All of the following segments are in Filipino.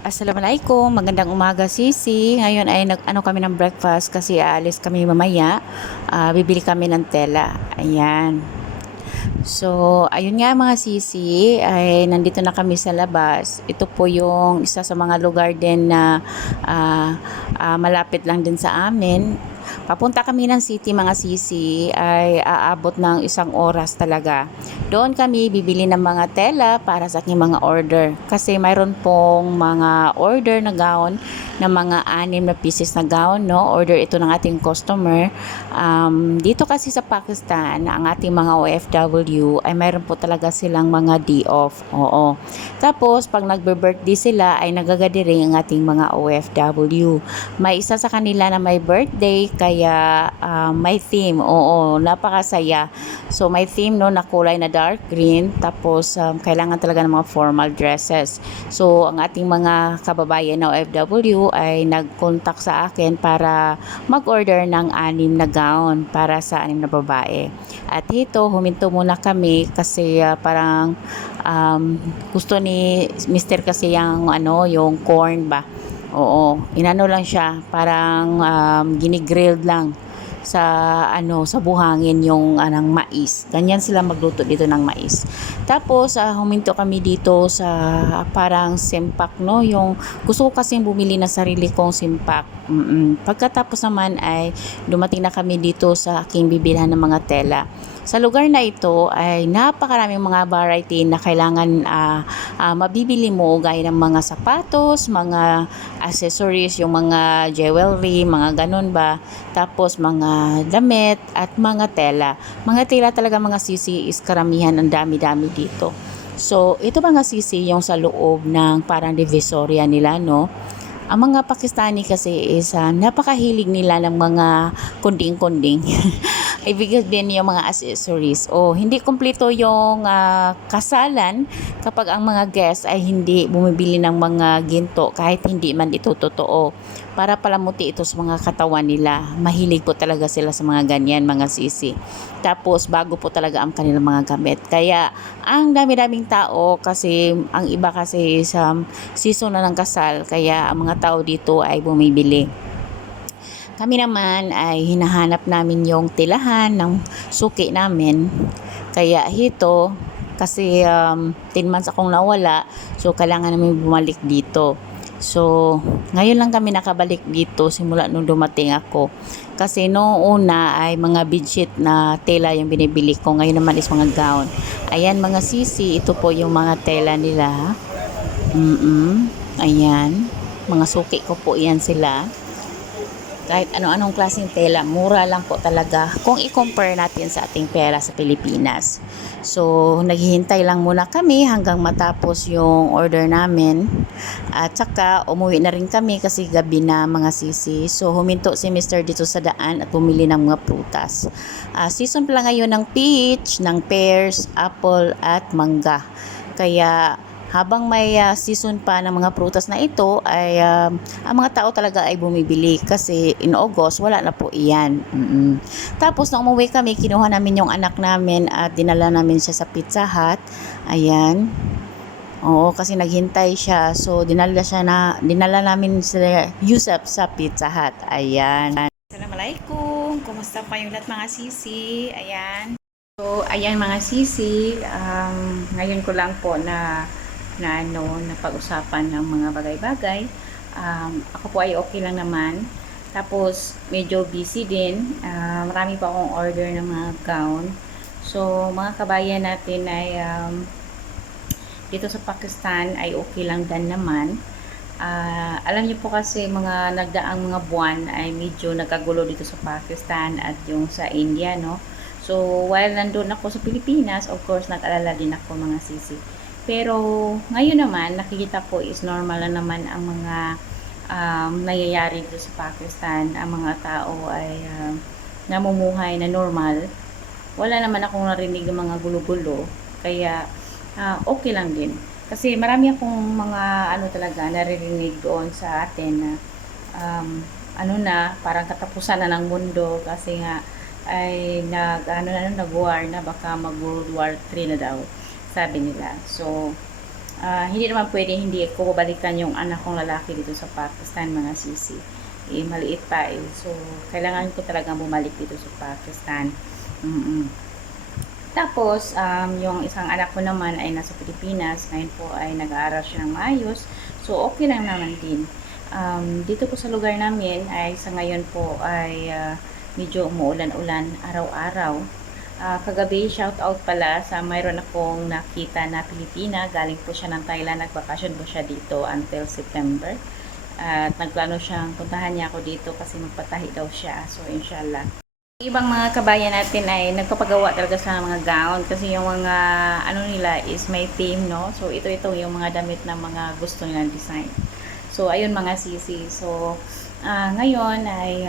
Assalamualaikum, magandang umaga Sisi. Ngayon ay nag-ano kami ng breakfast kasi aalis kami mamaya. Bibili kami ng tela. Ayan. So, ayun nga mga Sisi, ay nandito na kami sa labas. Ito po yung isa sa mga lugar din na malapit lang din sa amin. Papunta kami ng city mga sisi ay aabot ng 1 oras talaga. Doon kami bibili ng mga tela para sa aking mga order. Kasi mayroon pong mga order na gown ng mga 6 na pieces na gown, no? Order ito ng ating customer. Dito kasi sa Pakistan, ang ating mga OFW ay mayroon po talaga silang mga day off. Oo. Tapos, pag nagbe-birthday sila ay nagagadiring ang ating mga OFW. May isa sa kanila na may birthday kaya may theme. Oo, napakasaya. So may theme no na kulay na dark green tapos kailangan talaga ng mga formal dresses. So ang ating mga kababayan na OFW ay nag-contact sa akin para mag-order ng 6 na gown para sa 6 na babae. At ito, huminto muna kami kasi parang gusto ni Mr. kasi yung corn ba. Oo, inano lang siya, parang ginigrilled lang sa buhangin yung anang mais. Ganyan sila magluto dito ng mais. Tapos huminto kami dito sa parang simpak no, yung gusto ko kasing bumili na sarili kong simpak. Pagkatapos naman ay dumating na kami dito sa aking bibilhan ng mga tela. Sa lugar na ito ay napakaraming mga variety na kailangan mabibili mo gaya ng mga sapatos, mga accessories, yung mga jewelry, mga ganun ba. Tapos mga damit at mga tela. Mga tela talaga mga sisi is karamihan, ang dami-dami dito. So, ito mga sisi yung sa loob ng parang divisoria nila, no? Ang mga Pakistani kasi is napakahilig nila ng mga kunding-kunding. Ibig sabihin yung mga accessories. O hindi kumpleto yung kasalan kapag ang mga guests ay hindi bumibili ng mga ginto kahit hindi man ito totoo. Para palamuti ito sa mga katawan nila. Mahilig po talaga sila sa mga ganyan, mga sisi. Tapos bago po talaga ang kanilang mga gamit. Kaya ang dami-daming tao kasi ang iba kasi sa season na ng kasal kaya ang mga tao dito ay bumibili. Kami naman ay hinahanap namin yung tilahan ng suki namin. Kaya hito, kasi 10 months akong nawala, so kailangan namin bumalik dito. So, ngayon lang kami nakabalik dito simula nung dumating ako. Kasi noong una ay mga bedsheet na tela yung binibili ko. Ngayon naman is mga gown. Ayan mga sisi, ito po yung mga tela nila. Ayan, mga suki ko po yan sila. Kahit ano-anong klaseng tela, mura lang po talaga kung i-compare natin sa ating pera sa Pilipinas. So, naghihintay lang muna kami hanggang matapos yung order namin. At saka, umuwi na rin kami kasi gabi na mga sisi. So, huminto si Mr. dito sa daan at bumili ng mga prutas. Season pala ngayon ng peach, ng pears, apple at mangga. Kaya, habang may season pa ng mga prutas na ito ay ang mga tao talaga ay bumibili kasi in August wala na po iyan. Tapos nung umuwi kami, kinuha namin yung anak namin at dinala namin siya sa Pizza Hut. Ayan. Oo, kasi naghintay siya. So dinala namin si Yusuf sa Pizza Hut. Ayan. Assalamualaikum. Kumusta pa yung lahat mga sisi? Ayan. So, ayan mga sisi, ngayon ko lang po na pag-usapan ng mga bagay-bagay. Ako po ay okay lang naman. Tapos, medyo busy din. Marami pa akong order ng mga gown. So, mga kabayan natin ay dito sa Pakistan ay okay lang din naman. Alam niyo po kasi mga nagdaang mga buwan ay medyo nagkagulo dito sa Pakistan at yung sa India, no? So, while nandun ako sa Pilipinas, of course, nag-alala din ako mga sisi. Pero, ngayon naman, nakikita ko is normal na naman ang mga nangyayari dito sa Pakistan. Ang mga tao ay namumuhay na normal. Wala naman akong narinig ng mga gulo-gulo. Kaya, okay lang din. Kasi marami akong mga talaga naririnig doon sa atin na parang katapusan na ng mundo kasi nga ay nag-war na baka mag World War 3 na daw sabi nila. So Hindi naman pwede hindi ko balikan yung anak kong lalaki dito sa Pakistan, mga sisi. Maliit pa eh. So, kailangan ko talagang bumalik dito sa Pakistan. Mm-mm. Tapos, yung isang anak ko naman ay nasa Pilipinas. Ngayon po ay nag-aaral siya ng maayos. So, okay lang naman din. Dito po sa lugar namin ay sa ngayon po ay medyo umuulan-ulan araw-araw. Kagabi, shout out pala sa mayroon akong nakita na Pilipina. Galing po siya ng Thailand. Nagbakasyon po siya dito until September. At nagplano siyang puntahan niya ako dito kasi magpatahi daw siya. So, inshallah. Ibang mga kabayan natin ay nagpapagawa talaga sa mga gown kasi yung mga ano nila is may theme, no? So, ito yung mga damit na mga gusto nilang design. So, ayun mga sisi. So, ngayon ay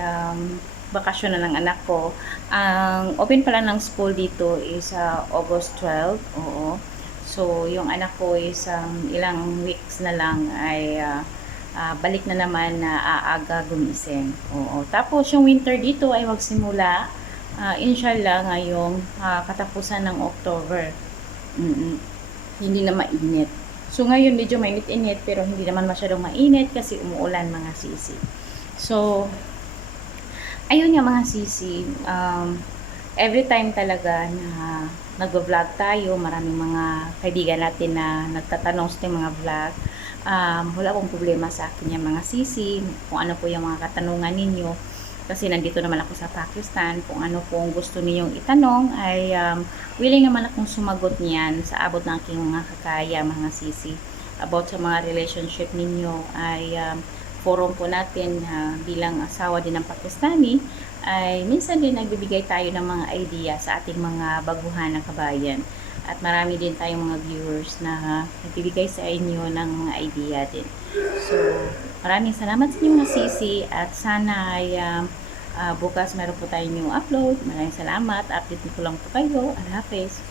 bakasyon na ng anak ko. Ang open pala ng school dito is August 12. Oo. So, yung anak ko is ilang weeks na lang ay balik na naman na aaga gumising. Oo. Tapos, yung winter dito ay magsimula inshallah ngayong katapusan ng October. Mm-mm. Hindi na mainit. So, ngayon medyo mainit-init pero hindi naman masyadong mainit kasi umuulan mga sisi. So, ayun nga mga sisi, every time talaga na nag-vlog tayo, maraming mga kaibigan natin na nagtatanong sa ating mga vlog, wala pong problema sa akin yung mga sisi, kung ano po yung mga katanungan ninyo, kasi nandito naman ako sa Pakistan, kung ano pong gusto ninyong itanong, ay willing naman akong sumagot niyan sa abot ng aking mga kakaya, mga sisi. About sa mga relationship ninyo ay forum po natin bilang asawa din ng Pakistani ay minsan din nagbibigay tayo ng mga idea sa ating mga baguhan na kabayan at marami din tayong mga viewers na nagbibigay sa inyo ng mga idea din. So, maraming salamat sa inyo mga sisi at sana ay bukas meron po tayong new upload. Maraming salamat. Update ko lang po kayo. Allah Hafiz.